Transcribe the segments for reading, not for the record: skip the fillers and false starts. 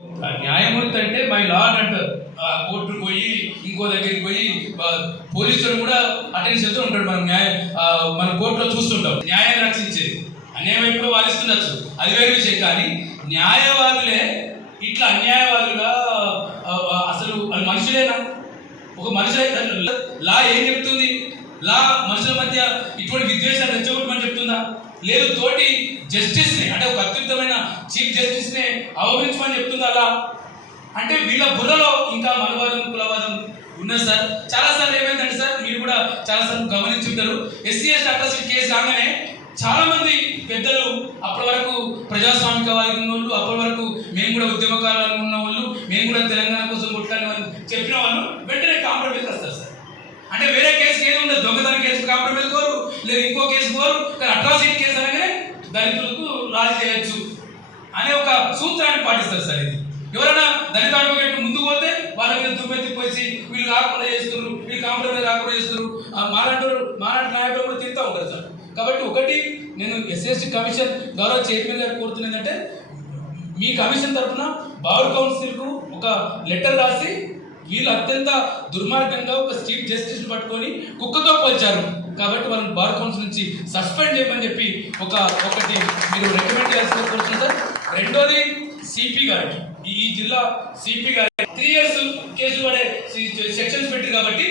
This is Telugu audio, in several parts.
న్యాయమూర్తి అంటే మై లార్డ్ అంటారు. కోర్టుకు పోయి ఇంకో దగ్గరికి పోయి పోలీసులు కూడా అటెన్షన్తో ఉంటాడు. మనం మన కోర్టులో చూస్తుంటాం. న్యాయాన్ని రక్షించేది అన్యాయం ఎప్పుడు వాదిస్తుండొచ్చు, అది వేరే విషయం. కానీ న్యాయవాదులే ఇట్లా అన్యాయవాదులుగా అసలు వాళ్ళు మనుషులేనా? ఒక మనుషులే. లా ఏం చెప్తుంది? లా మనుషుల మధ్య ఇటువంటి విద్వేషాలు రెచ్చగొట్టమని చెప్తుందా? లేదు, తోటి జస్టిస్ని అంటే ఒక అత్యుత్తమైన చీఫ్ జస్టిస్ని అవమానించమని చెప్తుందా లా? అంటే వీళ్ళ బుర్రలో ఇంకా మనవాదం కులవాదం ఉన్నది సార్. చాలాసార్లు ఏమైందంటే సార్, మీరు కూడా చాలాసార్లు గమనించుంటారు, ఎస్సీ ఎస్టీ అట్రాసిటీ కేసు రాగానే చాలా మంది పెద్దలు, అప్పటి వరకు ప్రజాస్వామికవాది ఉన్న వాళ్ళు, అప్పటి వరకు మేము కూడా ఉద్యమకారులు ఉన్న వాళ్ళు, మేము కూడా తెలంగాణ కోసం కొట్లాడని చెప్పిన వాళ్ళు వెంటనే కాంప్రమైజ్ వస్తారు సార్. అంటే వేరే కేసు ఏది ఉండదు, దొంగతనం కేసు కాంప్రమైజ్ కోరు, లేదు ఇంకో కేసు కోరు, కానీ అట్రాసిటీ కేసు అనగానే దళితులకు రాజీ చేయొచ్చు అనే ఒక సూత్రాన్ని పాటిస్తారు సార్. ఇది ఎవరైనా దళిత అడ్వకేట్ ముందుకు పోతే వాళ్ళ మీద దుమ్మెత్తిపోసి వీళ్ళు కాకుండా చేస్తున్నారు, వీళ్ళు కాంప్రమైజ్ కాకుండా చేస్తున్నారు, మాలాంటి నాయకులు కూడా తింటూ ఉంటారు సార్. కాబట్టి ఒకటి నేను ఎస్సీ కమిషన్ గౌరవ చైర్మన్ గారు కోరుతున్నది ఏంటంటే, మీ కమిషన్ తరఫున బార్ కౌన్సిల్కు ఒక లెటర్ రాసి వీళ్ళు అత్యంత దుర్మార్గంగా ఒక చీఫ్ జస్టిస్ పట్టుకొని కుక్కతో పోల్చారు కాబట్టి వాళ్ళని బార్ కౌన్సిల్ నుంచి సస్పెండ్ చేయమని చెప్పి ఒకటి మీరు రికమెండ్ చేయాల్సిన కోరుతుంది సార్. రెండోది సిపి గారికి, ఈ జిల్లా సిపి గారి 3 years కేసులు పడే సెక్షన్స్ పెట్టింది కాబట్టి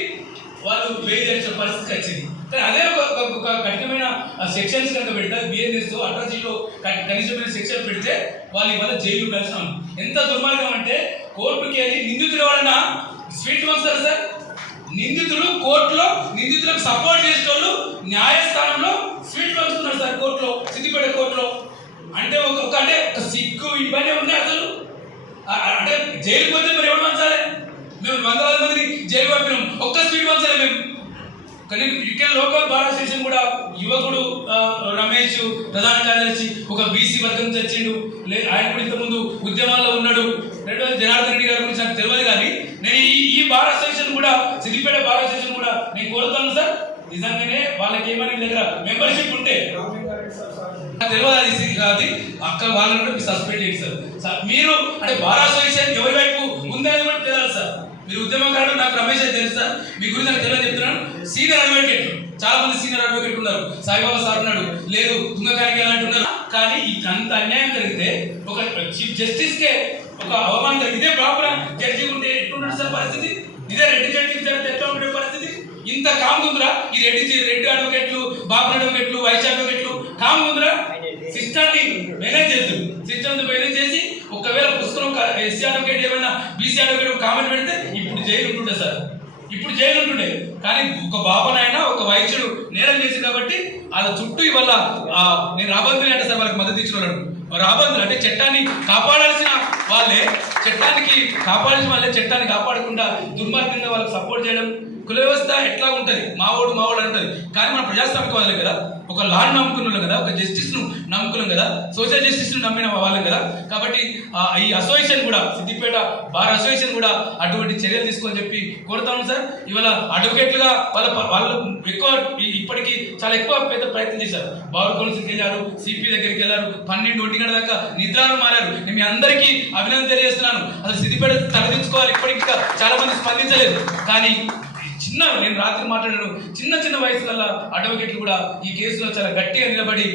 వాళ్ళు వేలు చేసిన పరిస్థితి వచ్చింది. కానీ అదే ఒక కఠినమైన సెక్షన్స్ కనుక పెడితే బిఎన్ఎస్ అట్రాసిటీలో కనీసమైన సెక్షన్ పెడితే వాళ్ళు ఇవాళ జైలు ఉండాల్సిన. ఎంత దుర్మార్గం అంటే, కోర్టుకి వెళ్ళి నిందితులు ఎవరన్నా స్వీట్ పంపుతారు సార్. నిందితులు కోర్టులో నిందితులకు సపోర్ట్ చేసే వాళ్ళు న్యాయస్థానంలో స్వీట్ పంచుతున్నారు సార్ కోర్టులో, సిద్దిపేట కోర్టులో. అంటే ఒక సిగ్గు ఇవన్నీ ఉన్నాయి అసలు. అంటే జైలుకి పోతే మరి ఎవరు పంచాలి? మేము వందలాది మందిని జైలు పంపినాం, ఒక్క స్వీట్ పంచాలి మేము. కానీ ఇక్కడ లోకల్ బార్ అసోసియేషన్ కూడా యువకుడు రమేష్ ప్రధాన కార్యదర్శి ఒక బీసీ వర్గం నుంచి వచ్చిండు. ఆయన కూడా ఇంతకుముందు ఉద్యమాల్లో ఉన్నాడు. రెండోది జనార్దన్ రెడ్డి గారి గురించి నాకు తెలియదు. కానీ నేను ఈ బార్ అసోసియేషన్ కూడా, సిద్దిపేట బార్ అసోసియేషన్ కూడా నేను కోరుతాను సార్, నిజంగానే వాళ్ళకి ఏమైనా దగ్గర మెంబర్షిప్ ఉంటే తెలియదు, అది అక్కడ వాళ్ళని కూడా సస్పెండ్ చేయండి సార్. మీరు అంటే బార్ అసోసియేషన్ ఎవరి వైపు ఉందని కూడా తెలియాలి సార్. మీరు ఉద్యమకారులు, నాకు రమేష్ అయితే తెలుసు సార్, మీ గురించి నాకు తెలియదు చెప్తున్నాను. సీనియర్ అడ్వకేట్, చాలా మంది సీనియర్ అడ్వకేట్ ఉన్నారు. సాయిబాబా సార్ ఉన్నాడు, లేదు తుంగకారికి అలాంటి ఉన్నారు. కానీ అంత అన్యాయం జరిగితే ఒక చీఫ్ జస్టిస్ కే ఒక అవమానం జరిగితే ప్రాపర్ జడ్జి ఉంటే ఎట్లుంటుంది సార్ పరిస్థితి? ఇదే రెడ్డి జడ్జి జరిగితే ఎట్లా ఉండే పరిస్థితి? ఇంత కాముందిరా ఈ రెడ్డి అడ్వకేట్లు, బాబు అడ్వకేట్లు, వైస్ అడ్వకేట్లు కాముందిరా? సిస్టాన్ని మేనేజ్ చేస్తారు. సిస్టమ్ మేనేజ్ చేసి ఒకవేళ పుస్తకం ఎస్సీ అడ్వకేట్ ఏమైనా బీసీ అడ్వకేట్ కామెంట్ పెడితే ఇప్పుడు జైలు ఉంటుండే సార్, ఇప్పుడు జైలు ఉంటుండే. కానీ ఒక బాబునైనా ఒక వైద్యుడు నేరం చేసి కాబట్టి వాళ్ళ చుట్టూ ఇవాళ నేను రాబందులు అంటే సార్ వాళ్ళకి మద్దతు ఇచ్చిన వాళ్ళు రాబందులు అంటే చట్టాన్ని కాపాడాల్సిన వాళ్ళే, చట్టాన్ని కాపాడకుండా దుర్మార్గంగా వాళ్ళకి సపోర్ట్ చేయడం. కుల వ్యవస్థ ఎట్లా ఉంటుంది, మావోడు అంటుంది. కానీ మన ప్రజాస్వామికవాదులే కదా, ఒక లాను నమ్ముకున్నాం కదా, ఒక జస్టిస్ను నమ్ముకున్నాం కదా, సోషల్ జస్టిస్ను నమ్మిన వాళ్ళం కదా. కాబట్టి ఈ అసోసియేషన్ కూడా, సిద్దిపేట బార్ అసోసియేషన్ కూడా అటువంటి చర్యలు తీసుకొని చెప్పి కోరుతాను సార్. ఇవాళ అడ్వకేట్లుగా వాళ్ళు ఎక్కువ ఇప్పటికీ చాలా ఎక్కువ పెద్ద ప్రయత్నం చేశారు. బార్ కౌన్సిల్కి వెళ్ళారు, సిపి దగ్గరికి వెళ్ళారు, 12-1 గంటల దాకా నిద్రలు మారారు. నేను మీ అందరికీ అభినందన తెలియజేస్తున్నాను. అసలు సిద్దిపేట తలదించుకోవాలి, ఇప్పటికీ చాలా మంది స్పందించలేదు. కానీ నేను రాత్రి మాట్లాడాను, చిన్న వయసుల అడ్వకేట్లు కూడా ఈ కేసులో చాలా గట్టిగా నిలబడి